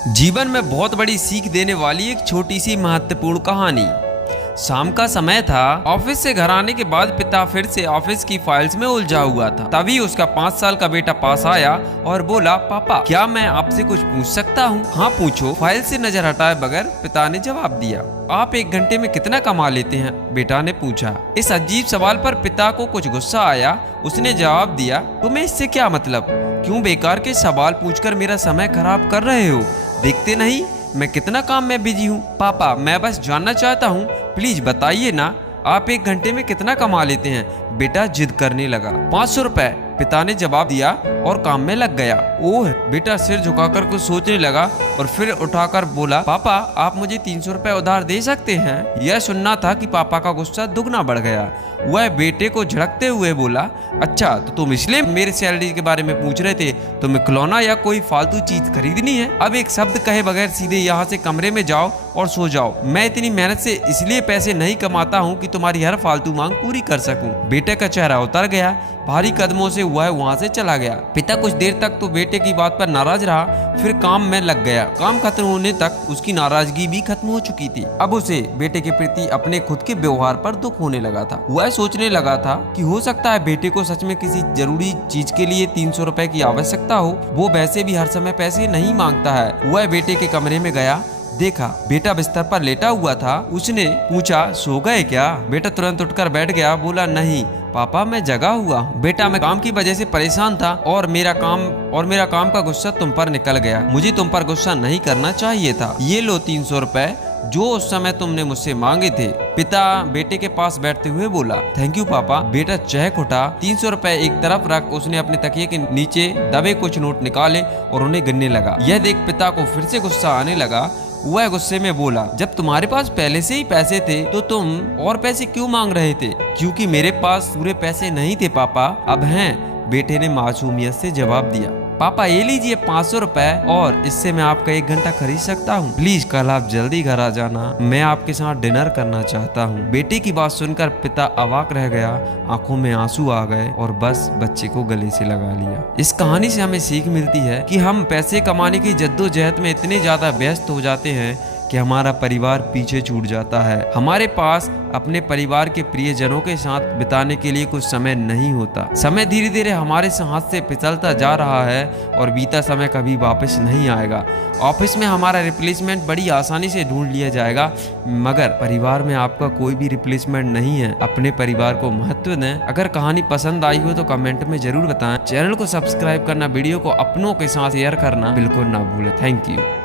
जीवन में बहुत बड़ी सीख देने वाली एक छोटी सी महत्वपूर्ण कहानी। शाम का समय था। ऑफिस से घर आने के बाद पिता फिर से ऑफिस की फाइल्स में उलझा हुआ था। तभी उसका 5 साल का बेटा पास आया और बोला, पापा क्या मैं आपसे कुछ पूछ सकता हूँ? हाँ पूछो, फाइल से नजर हटाए बगैर पिता ने जवाब दिया। आप 1 घंटे में कितना कमा लेते हैं? बेटा ने पूछा। इस अजीब सवाल पर पिता को कुछ गुस्सा आया। उसने जवाब दिया, तुम्हें इससे क्या मतलब? क्यों बेकार के सवाल पूछकर मेरा समय खराब कर रहे हो? देखते नहीं मैं कितना काम में बिजी हूँ। पापा मैं बस जानना चाहता हूँ, प्लीज बताइए ना, आप 1 घंटे में कितना कमा लेते हैं? बेटा जिद करने लगा। 500 रुपए, पिता ने जवाब दिया और काम में लग गया। ओह, बेटा सिर झुकाकर कुछ सोचने लगा और फिर उठाकर बोला, पापा आप मुझे 300 रुपए उधार दे सकते हैं? यह सुनना था कि पापा का गुस्सा दुगना बढ़ गया। वह बेटे को झड़कते हुए बोला, अच्छा तो तुम इसलिए मेरे सैलरी के बारे में पूछ रहे थे? तुम्हें खिलौना या कोई फालतू चीज खरीदनी है? अब एक शब्द कहे बगैर सीधे यहाँ से कमरे में जाओ और सो जाओ। मैं इतनी मेहनत से इसलिए पैसे नहीं कमाता हूँ कि तुम्हारी हर फालतू मांग पूरी कर सकूं। बेटे का चेहरा उतर गया। भारी कदमों से वह वहां से चला गया। पिता कुछ देर तक तो बेटे की बात पर नाराज रहा, फिर काम में लग गया। काम खत्म होने तक उसकी नाराजगी भी खत्म हो चुकी थी। अब उसे बेटे के प्रति अपने खुद के व्यवहार पर दुख होने लगा था। वह सोचने लगा था कि हो सकता है बेटे को सच में किसी जरूरी चीज के लिए 300 रुपए की आवश्यकता हो। वो वैसे भी हर समय पैसे नहीं मांगता है। वह बेटे के कमरे में गया, देखा बेटा बिस्तर पर लेटा हुआ था। उसने पूछा, सो गए क्या? बेटा तुरंत उठकर बैठ गया, बोला, नहीं पापा मैं जगा हुआ। बेटा मैं काम की वजह से परेशान था और मेरा काम का गुस्सा तुम पर निकल गया। मुझे तुम पर गुस्सा नहीं करना चाहिए था। ये लो 300 रुपए जो उस समय तुमने मुझसे मांगे थे। पिता बेटे के पास बैठते हुए बोला, थैंक यू पापा। बेटा चहक उठा। 300 रुपए एक तरफ रख उसने अपने तकिए के नीचे दबे कुछ नोट निकाले और उन्हें गिनने लगा। यह देख पिता को फिर से गुस्सा आने लगा। वह गुस्से में बोला, जब तुम्हारे पास पहले से ही पैसे थे तो तुम और पैसे क्यों मांग रहे थे? क्योंकि मेरे पास पूरे पैसे नहीं थे पापा, अब हैं, बेटे ने मासूमियत से जवाब दिया। पापा ये लीजिए 500 रुपए और इससे मैं आपका 1 घंटा खरीद सकता हूँ। प्लीज कल आप जल्दी घर आ जाना, मैं आपके साथ डिनर करना चाहता हूँ। बेटे की बात सुनकर पिता अवाक रह गया। आंखों में आंसू आ गए और बस बच्चे को गले से लगा लिया। इस कहानी से हमें सीख मिलती है कि हम पैसे कमाने की जद्दोजहद में इतने ज्यादा व्यस्त हो जाते हैं कि हमारा परिवार पीछे छूट जाता है। हमारे पास अपने परिवार के प्रियजनों के साथ बिताने के लिए कुछ समय नहीं होता। समय धीरे धीरे हमारे हाथ से फिसलता जा रहा है और बीता समय कभी वापस नहीं आएगा। ऑफिस में हमारा रिप्लेसमेंट बड़ी आसानी से ढूंढ लिया जाएगा, मगर परिवार में आपका कोई भी रिप्लेसमेंट नहीं है। अपने परिवार को महत्व दें। अगर कहानी पसंद आई हो तो कमेंट में जरूर बताएं। चैनल को सब्सक्राइब करना, वीडियो को अपनों के साथ शेयर करना बिल्कुल ना भूलें। Thank you.